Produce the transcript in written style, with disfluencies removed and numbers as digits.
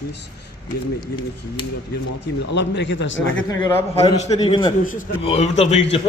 18, 20, 22, 24, 26, 20. Allah bir bereket versin. Bereketine göre abi. Hayırlı işler, iyi günler. Görüşürüz. Öbür tarafa gideceğim.